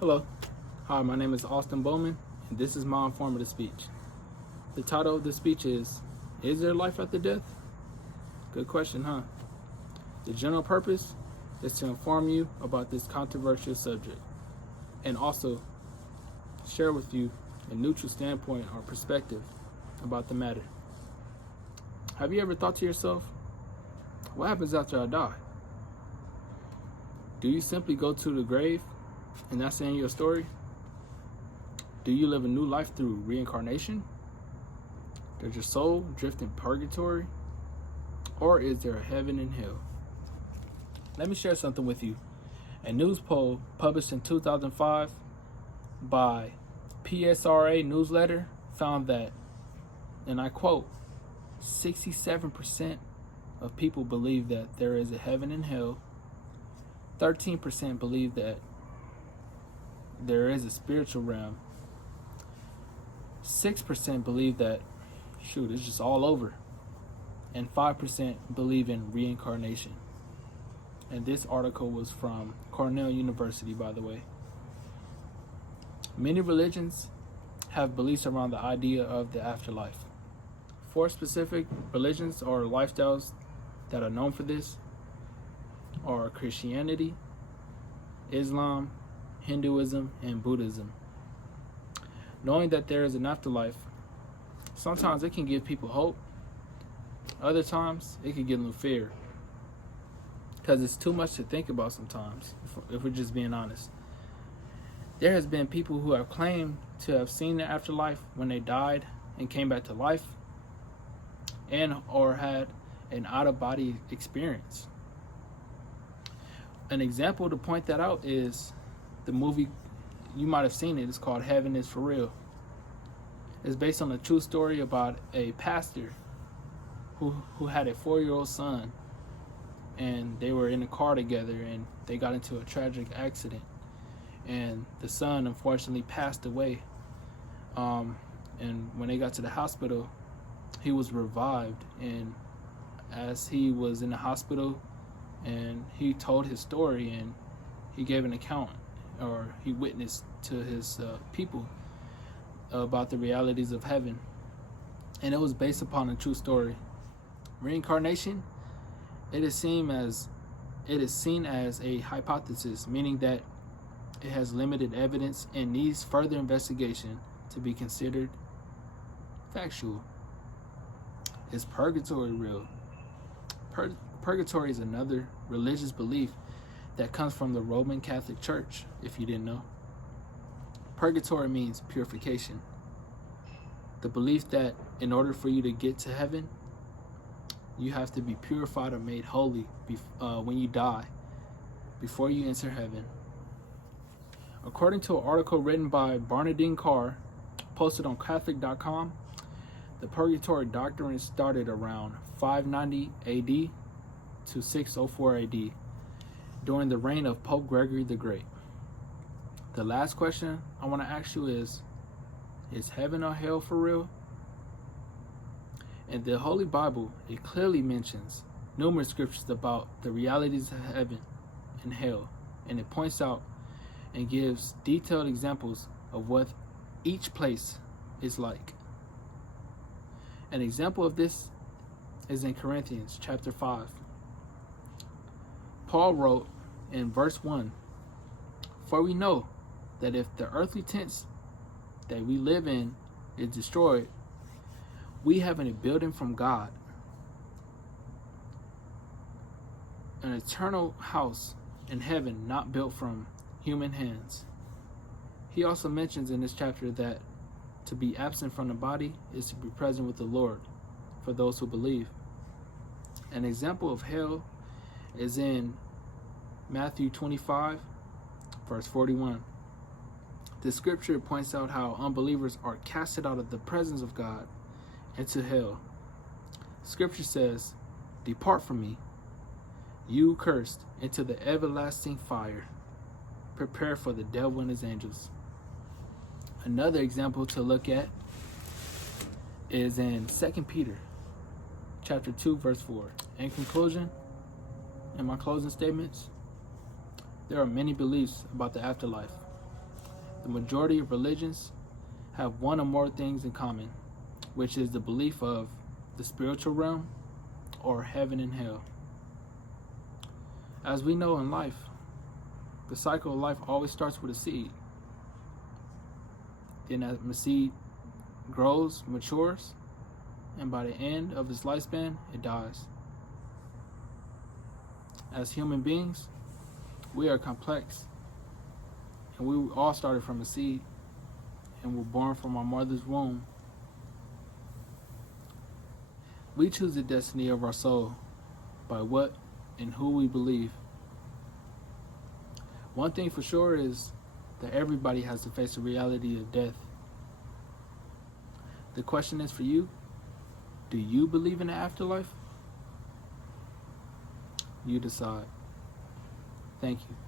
Hello. Hi, my name is Austin Bowman, and this is my informative speech. The title of the speech is there life after death? Good question, huh? The general purpose is to inform you about this controversial subject and also share with you a neutral standpoint or perspective about the matter. Have you ever thought to yourself, what happens after I die? Do you simply go to the grave and that's the end of your story? Do you live a new life through reincarnation? Does your soul drift in purgatory? Or is there a heaven and hell? Let me share something with you. A news poll published in 2005 by PSRA Newsletter found that, and I quote, 67% of people believe that there is a heaven and hell. 13% believe that there is a spiritual realm. 6% believe that, it's just all over. And 5% believe in reincarnation. And this article was from Cornell University, by the way. Many religions have beliefs around the idea of the afterlife. 4 specific religions or lifestyles that are known for this are Christianity, Islam, Hinduism, and Buddhism. Knowing that there is an afterlife, sometimes it can give people hope. Other times, it can give them fear. Because it's too much to think about sometimes, if we're just being honest. There has been people who have claimed to have seen the afterlife when they died and came back to life, and or had an out-of-body experience. An example to point that out is the movie, you might have seen it, it's called Heaven is for Real. It's based on a true story about a pastor who had a 4-year-old son, and they were in a car together and they got into a tragic accident, and the son unfortunately passed away. And when they got to the hospital, he was revived, and as he was in the hospital and he told his story and he gave an account, or he witnessed to his people about the realities of heaven, and it was based upon a true story. Reincarnation, it is seen as a hypothesis, meaning that it has limited evidence and needs further investigation to be considered factual. Is purgatory real? Purgatory is another religious belief that comes from the Roman Catholic Church, if you didn't know. Purgatory means purification. The belief that in order for you to get to heaven, you have to be purified or made holy when you die, before you enter heaven. According to an article written by Bernardine Carr, posted on Catholic.com, the purgatory doctrine started around 590 AD to 604 AD, during the reign of Pope Gregory the Great. The last question I want to ask you is heaven or hell for real? In the Holy Bible, it clearly mentions numerous scriptures about the realities of heaven and hell, and it points out and gives detailed examples of what each place is like. An example of this is in Corinthians chapter 5. Paul wrote in verse 1, "For we know that if the earthly tents that we live in is destroyed, we have a building from God, an eternal house in heaven not built from human hands." He also mentions in this chapter that to be absent from the body is to be present with the Lord for those who believe. An example of hell is in Matthew 25, verse 41. The scripture points out how unbelievers are casted out of the presence of God into hell. Scripture says, "Depart from me, you cursed, into the everlasting fire, prepared for the devil and his angels." Another example to look at is in 2 Peter chapter 2, verse 4. In conclusion, in my closing statements, there are many beliefs about the afterlife. The majority of religions have one or more things in common, which is the belief of the spiritual realm or heaven and hell. As we know in life, the cycle of life always starts with a seed. Then as the seed grows, matures, and by the end of its lifespan, it dies. As human beings, we are complex, and we all started from a seed and were born from our mother's womb. We choose the destiny of our soul by what and who we believe. One thing for sure is that everybody has to face the reality of death. The question is for you, do you believe in the afterlife? You decide. Thank you.